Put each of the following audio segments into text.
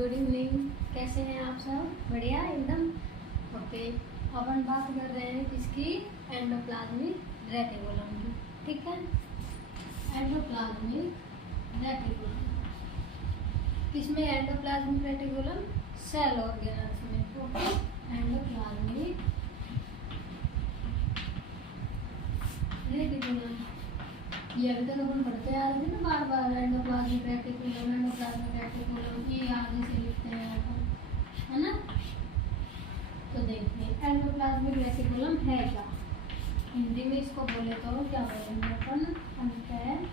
Good evening. कैसे हैं आप सब? बढ़िया एकदम। ओके, अपन बात कर रहे हैं किसकी? एंडोप्लाज्मिक रेटिकुलम की। ठीक है, एंडोप्लाज्मिक रेटिकुलम किसमें? एंडोप्लाज्मिक रेटिकुलम सेल ऑर्गेनल्स में। ओके, एंडोप्लाज्मिक रेटिकुलम, ये अभी तक अपन पढ़ते आ रहे थे ना बार बार। एंडोप्लाज्मिक रेटिकुलम, एंडोप्लाज्मिक रेटिकुलम, ये आगे से लिखते हैं अपन, है ना। तो देखिए एंडोप्लाज्मिक रेटिकुलम है क्या? हिंदी में इसको बोले तो क्या बोलेंगे अपन? अंतःप्रद्रवी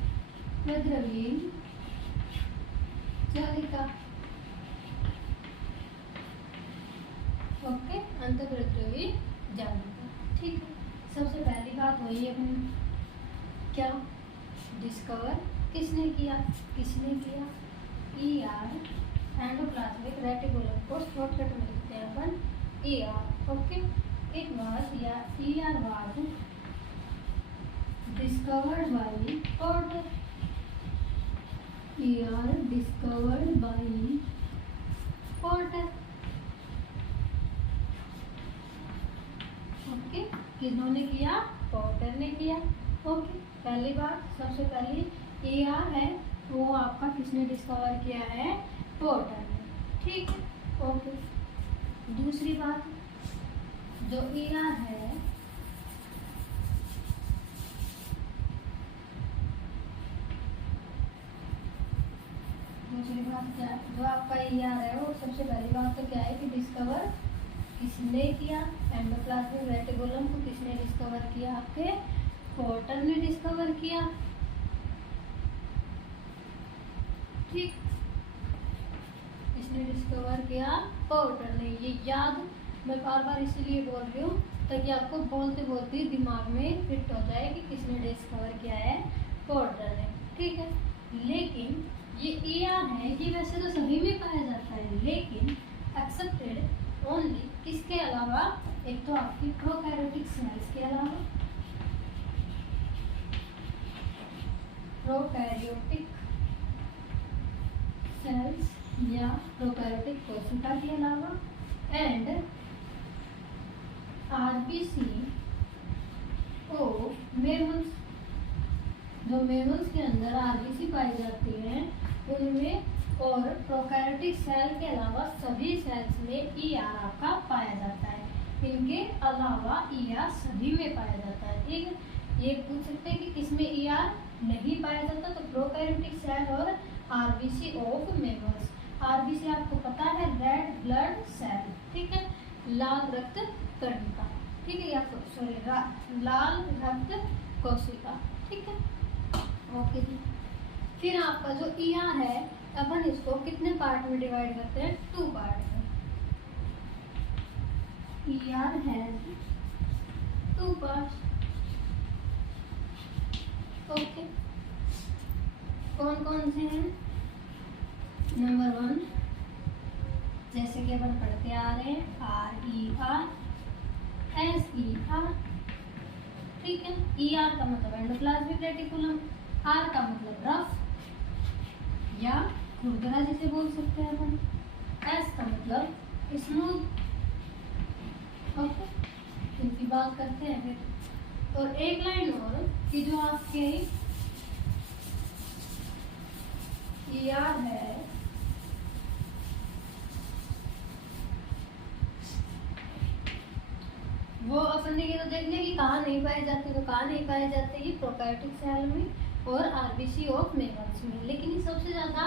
जालिका। ओके, अंतःप्रद्रवी जालिका। ठीक है, सबसे पहली बात वही अपनी क्या डिस्कवर किसने किया? ER, एंडोप्लाज्मिक रेटिकुलम को शॉर्टकट में लिखते हैं अपन ER। ओके, इट वाज या ER was discovered by Porter. ER discovered by Porter. Okay, किन्होंने किया? पोर्टर ने किया। ओके, पहली बात, सबसे पहली ER है वो आपका किसने डिस्कवर किया है? पोर्टर ने। ठीक है, ओके। दूसरी बात, जो ER है दूसरी बात क्या है? जो आपका ER है वो सबसे पहली बात तो क्या है कि डिस्कवर किसने किया? एंडोप्लाज्मिक रेटिकुलम को किसने डिस्कवर किया? आपके पोर्टर ने डिस्कवर किया। ठीक, किसने डिस्कवर किया? पोर्टर ने। ये याद मैं बार बार इसीलिए बोल रही हूँ ताकि आपको बोलते बोलते दिमाग में फिट हो जाए कि किसने डिस्कवर किया है? पोर्टर ने। ठीक है, लेकिन ये ER है, ये वैसे तो सभी में पाया जाता है, लेकिन एक्सेप्टेड ओनली किसके अलावा? एक तो आपकी प्रोकैरियोटिक सेल्स के अलावा, प्रोकैरियोटिक सेल्स या प्रोकैरियोटिक कोशिका के अलावा, एंड RBC ओ मेमल्स। जो मेमल्स के अंदर RBC पाई जाती हैं उनमें, और प्रोकैरियोटिक सेल के अलावा सभी सेल्स में ER आपका पाया जाता है। इनके अलावा ER सभी में पाया जाता है। ठीक है, ये पूछ सकते हैं कि किसमें ER नहीं पाया जाता? तो प्रोकैरियोटिक सेल और RBC ऑफ मेमल्स। RBC आपको पता है, रेड ब्लड सेल। ठीक है, लाल रक्त कणिका। ठीक है, या सॉरी लाल रक्त कोशिका। ठीक है, ओके जी। फिर आपका जो ER है अपन इसको कितने पार्ट में डिवाइड करते हैं? 2 पार्ट में। ER है 2 पार्ट। ओके, कौन कौन से हैं? नंबर 1, जैसे कि अपन पढ़ते आ रहे हैं, RER, SER। ठीक है, ER का मतलब एंडोप्लाज्मिक रेटिकुलम, R का मतलब रफ या खुरदरा जिसे बोल सकते हैं अपन, S का मतलब स्मूथ। ओके, इनकी बात करते हैं फिर। और एक लाइन और कि जो आपके ER है वो अपन ने ये तो देख लिया कि कहाँ नहीं पाए जाते। तो कहाँ नहीं पाए जाते? ये प्रोकैरियोटिक सेल में और RBC ऑफ मेमल्स में। लेकिन ये सबसे ज़्यादा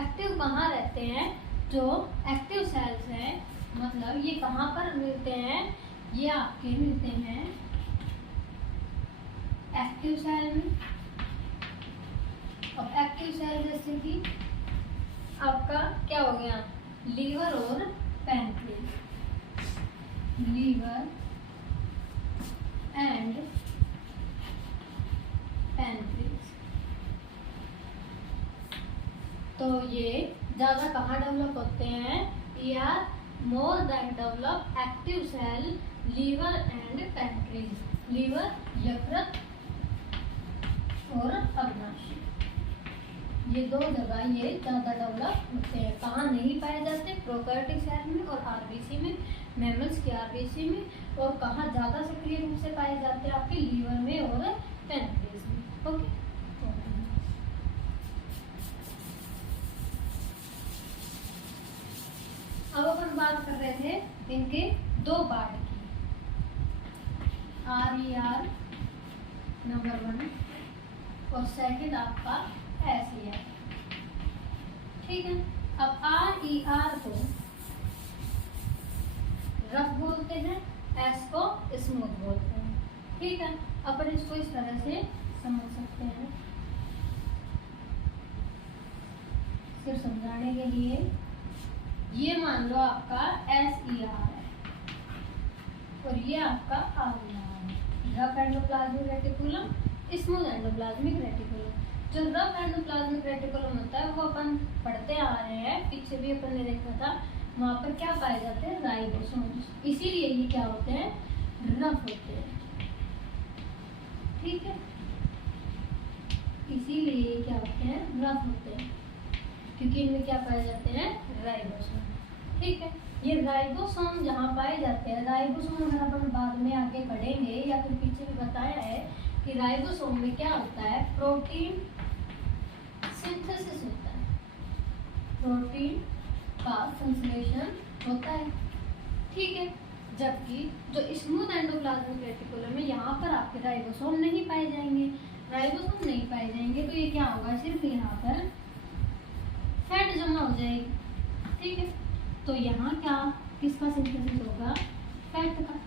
एक्टिव कहाँ रहते हैं? जो एक्टिव सेल्स हैं, मतलब ये कहाँ पर मिलते हैं? ये आपके मिलते हैं एक्टिव सेल में। अब एक्टिव सेल जैसे कि आपका क्या हो गया? लीवर और पैनक्रियास। Liver and pancreas. तो ये ज़्यादा कहाँ डेवलप होते हैं? ER more than develop active cell liver and pancreas. Liver, यकृत और अग्नाशय। ये दो जगह ये ज़्यादा डेवलप होते हैं। कहाँ नहीं पाए जाते? प्रोकैरियोटिक सेल में और आरबीसी में, मैमल्स की आरबीसी में। और कहाँ ज़्यादा सक्रिय रूप से पाए जाते हैं? आपके लीवर में और पैनक्रियाज में। ओके, अब अपन बात कर रहे थे इनके दो पार्ट की, RER नंबर 1 और सेकंड आपका SER। ठीक है, अब RER को रफ बोलते हैं, S को स्मूथ बोलते हैं। ठीक है, अपन इसको इस तरह से समझ सकते हैं। सिर्फ समझाने के लिए, ये मान लो आपका SER है और ये आपका RER है। Rough endoplasmic reticulum, smooth endoplasmic reticulum. जो रफ एंडोप्लाज्मिक रेटिकुलम होता है वो अपन पढ़ते आ रहे हैं, पीछे भी अपन ने देखा था। वहाँ पर क्या पाए जाते हैं? राइबोसोम्स। इसीलिए ये क्या होते हैं? रफ होते हैं। ठीक है, इसीलिए ये क्या होते हैं? रफ होते हैं, क्योंकि इनमें क्या पाए जाते हैं? राइबोसोम। ठीक है, ये राइबोसोम जहाँ पाए जाते हैं, राइबोसोम अगर अपन बाद में आगे बढ़ेंगे या फिर पीछे भी बताया है कि राइबोसोम में क्या होता है? प्रोटीन सिंथेसिस होता है, प्रोटीन का संश्लेषण होता है। ठीक है, जबकि जो स्मूथ एंडोप्लाज्मिक रेटिकुलम में यहाँ पर आपके राइबोसोम नहीं पाए जाएंगे। राइबोसोम नहीं पाए जाएंगे तो ये क्या होगा? सिर्फ यहाँ पर फैट जमा हो जाएगी। ठीक है, तो यहाँ क्या किसका सिंथेसिस होगा? फैट का।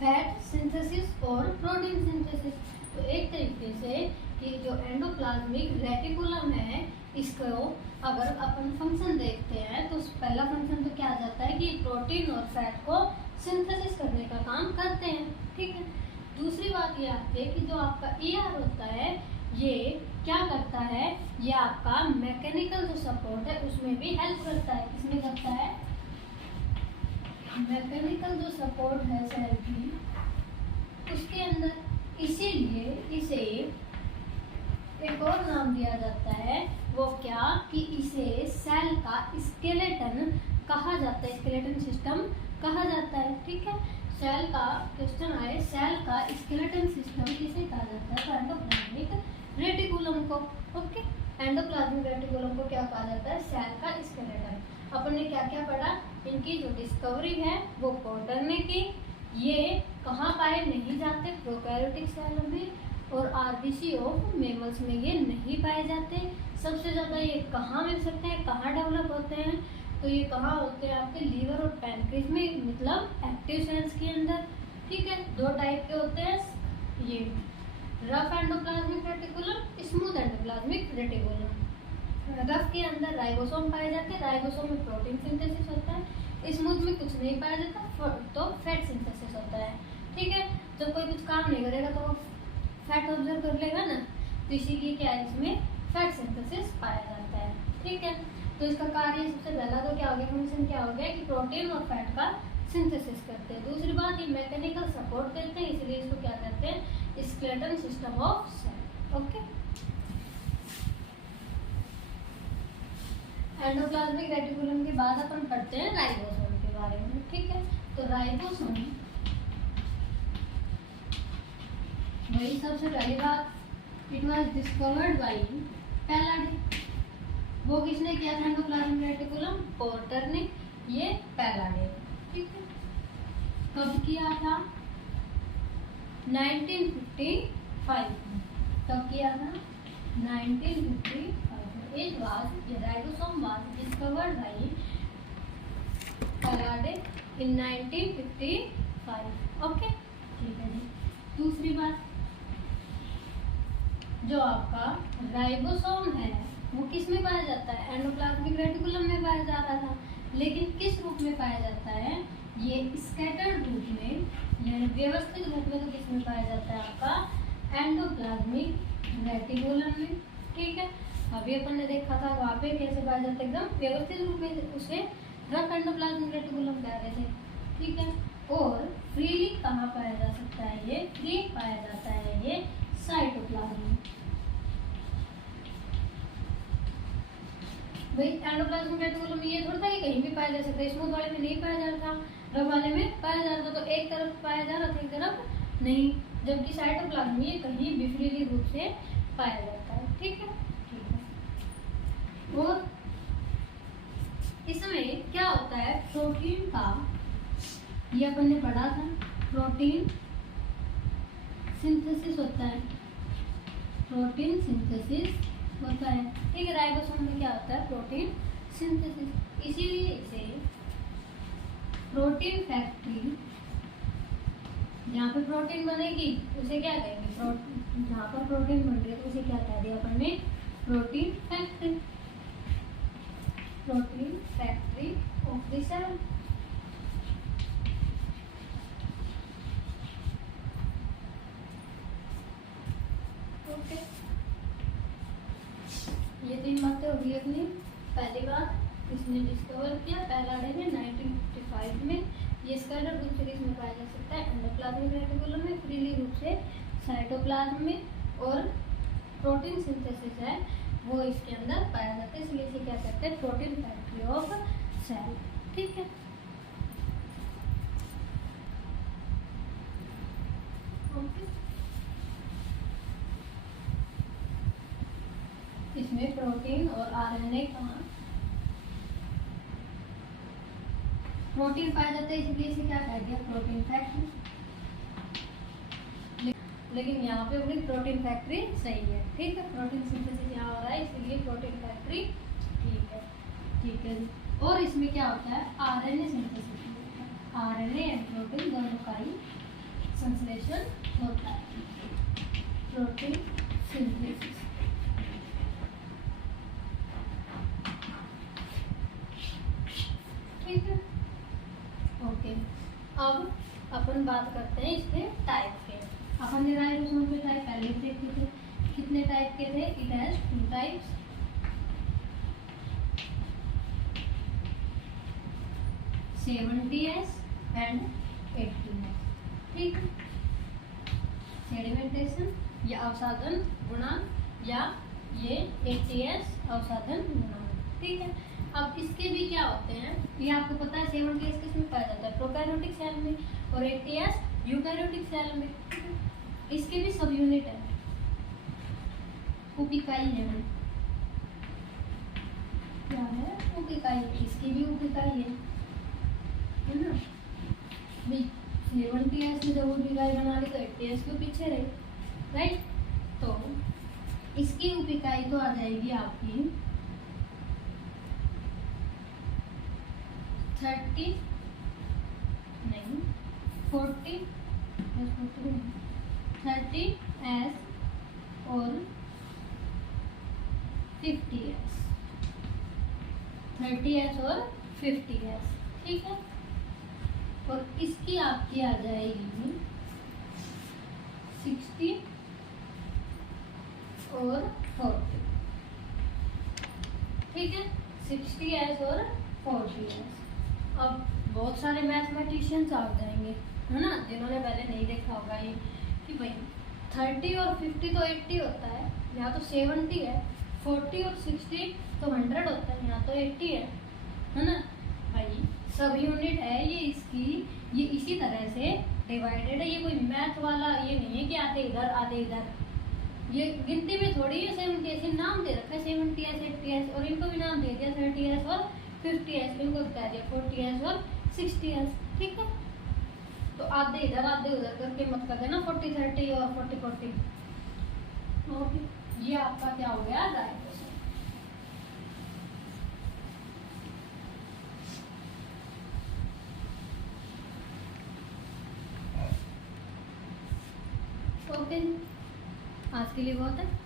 फैट सिंथेसिस और प्रोटीन सिंथेसिस। तो एक तरीके से कि जो एंडोप्लाज्मिक रेटिकुलम है, इसको अगर अपन फंक्शन देखते हैं तो पहला फंक्शन तो क्या आ जाता है कि प्रोटीन और फैट को सिंथेसिस करने का काम करते हैं। ठीक है, दूसरी बात ये आती है कि जो आपका ER होता है ये क्या करता है? ये आपका मैकेनिकल जो सपोर्ट है उसमें भी हेल्प करता है। किसमें करता है? मैकेनिकल जो सपोर्ट है सेल की, उसके अंदर। इसीलिए इसे एक और नाम दिया जाता है, वो क्या कि इसे सेल का स्केलेटन कहा जाता है, स्केलेटन सिस्टम कहा जाता है। ठीक है, सेल का क्वेश्चन आए, सेल का स्केलेटन सिस्टम किसे कहा जाता है? तो एंडोप्लाज्मिक रेटिकुलम को। ओके, एंडोप्लाज्मिक रेटिकुलम को क्या कहा जाता है? सेल का स्केलेटन। अपन ने क्या क्या पढ़ा? इनकी जो डिस्कवरी है वो पोर्टर ने की। ये कहाँ पाए नहीं जाते? प्रोकैरियोटिक सेल में और आरबीसी ऑफ मेमल्स में ये नहीं पाए जाते। सबसे ज़्यादा ये कहाँ मिल सकते हैं, कहाँ डेवलप होते हैं? तो ये कहाँ होते हैं? आपके लीवर और पैनक्रियाज में, मतलब एक्टिव सेल्स के अंदर। ठीक है, दो टाइप के होते हैं, ये rough endoplasmic reticulum, smooth endoplasmic reticulum. Rough के अंदर राइबोसोम पाए जाते हैं, राइबोसोम में प्रोटीन सिंथेसिस होता है। स्मूथ में कुछ नहीं पाया जाता तो फैट सिंथेसिस होता है। ठीक है, जब कोई कुछ काम नहीं करेगा तो फैट ऑब्जर्व कर लेगा ना, तो इसीलिए क्या है, इसमें फैट सिंथेसिस पाया जाता है। ठीक है, तो इसका कार्य सबसे पहला तो क्या हो गया? फंक्शन क्या हो गया कि प्रोटीन और फैट का सिंथेसिस करते हैं। दूसरी बात, ये मैकेनिकल सपोर्ट देते हैं, इसलिए इसको क्या कहते हैं? Skeleton system of cell. Okay, endoplasmic reticulum के बाद अपन पढ़ते हैं राइबोसोम के बारे में। ठीक है, तो राइबोसोम, वही सबसे पहली बात, इट वाज डिस्कवर्ड बाय पैलाडे। वो किसने किया था? एंडोप्लाज्मिक रेटिकुलम पोर्टर ने, ये पैलाडे। ठीक है, कब किया था? 1955 में। कब किया था? 1955 में। It was, the ribosome was discovered by पैलाडे in 1955. Okay, ठीक है जी। दूसरी बात, जो आपका राइबोसोम है वो किस में पाया जाता है? एंडोप्लाज्मिक रेटिकुलम में पाया जा रहा था, लेकिन किस रूप में पाया जाता है? ये स्कैटर्ड रूप में, यानी व्यवस्थित रूप में। तो किस में पाया जाता है? आपका एंडोप्लाज्मिक रेटिकुलम में। ठीक है, अभी अपन ने देखा था वहाँ पे कैसे पाया जाता है, एकदम व्यवस्थित रूप में। उसे रफ एंडोप्लाज्मिक रेटिकुलम कह रहे थे। ठीक है, और फ्रीली कहाँ पाया जा सकता है? ये फ्री पाया जाता है ये साइटोप्लाज्म में। भाई एंडोप्लाज्मिक रेटिकुलम में ये थोड़ा था कि कहीं भी पाया जा सकता है, स्मूथ वाले में नहीं पाया जा रहा था, रफ वाले में पाया जा रहा था, तो एक तरफ पाया जा रहा था एक तरफ नहीं, जबकि साइटोप्लाज्म में ये कहीं भी फ्रीली रूप से पाया जाता है। ठीक है, ठीक है। और इसमें क्या होता है, प्रोटीन का, ये अपन ने पढ़ा था, प्रोटीन सिंथेसिस होता है, प्रोटीन सिंथेसिस होता है। ठीक है, राइबोसोम में क्या होता है, प्रोटीन सिंथेसिस। इसीलिए इसे प्रोटीन फैक्ट्री, जहाँ पे प्रोटीन बनेगी उसे क्या कहेंगे, जहाँ पर प्रोटीन बन रही है तो उसे क्या कह दिया अपन ने, protein factory, protein factory of the cell. Okay, ये 3 बातें होगी अपनी। पहली बात, इसने डिस्कवर किया पहला डे में 1955 में, ये स्कैटर ग्रुप सीरीज में पाया जा सकता है एंडोप्लाज्मिक रेटिकुलम में, फ्रीली रूप से साइटोप्लाज्म में, और प्रोटीन सिंथेसिस है वो इसके अंदर पाया जाता है, इसलिए इसे क्या कहते हैं, प्रोटीन फैक्ट्री ऑफ सेल। ठीक है, ओके। इसमें प्रोटीन और आरएनए का प्रोटीन पाया जाता है, इसलिए इसे क्या कह दिया, प्रोटीन फैक्ट्री। लेकिन यहाँ पे अपनी प्रोटीन फैक्ट्री सही है। ठीक है, प्रोटीन सिंथेसिस यहाँ हो रहा है इसलिए प्रोटीन फैक्ट्री ठीक है, ठीक है। और इसमें क्या होता है, RNA synthesis, RNA and protein दोनों का ही संश्लेषण होता है, प्रोटीन सिंथेसिस। ठीक है, ओके। अब अपन बात करते हैं इसके टाइप के। अपन ने राइबोसोम के टाइप पहले देखे थे, कितने टाइप के थे, it has 2 types, 70S and 80S। ठीक है, सेडिमेंटेशन या अवसादन गुणांक, या ये 80S अवसादन गुणांक। ठीक है, अब इसके भी क्या होते हैं, ये आपको पता है, 70S किस में पाया जाता है, प्रोकैरियोटिक सेल में, और 80S यूकैरियोटिक सेल में। इसके भी सब यूनिट है, उपिकाई है, क्या है, उपिकाई, इसकी भी उपिकाई है ना। 70S में जब उपिकाई बना ली तो 80S के पीछे रही, राइट। तो इसकी उपिकाई तो आ जाएगी आपकी 30 नहीं 40 30S और 50S, 30S और 50S। ठीक है, और इसकी आपकी आ जाएगी 60 और 40। ठीक है, 60S और 40S। अब बहुत सारे मैथमेटिशियंस आ जाएंगे, है ना, जिन्होंने पहले नहीं देखा होगा ये, कि भाई 30 और 50 तो 80 होता है, यहाँ तो 70 है, 40 और 60 तो 100 होता है, यहाँ तो 80 है ना भाई। सब यूनिट है ये इसकी, ये इसी तरह से डिवाइडेड है, ये कोई मैथ वाला ये नहीं है कि आधे इधर आधे इधर, ये गिनती में थोड़ी है। 70S नाम दे रखा है, 70S 80S, और इनको भी नाम दे दिया 30S और 50S, इनको बता दिया 40S और 60S। ठीक है, तो आधे इधर आधे उधर करके मत कर देना 40 30 और 40 40। ओके, ये आपका क्या हो गया, राइबोसोम। ओके, आज के लिए बहुत है।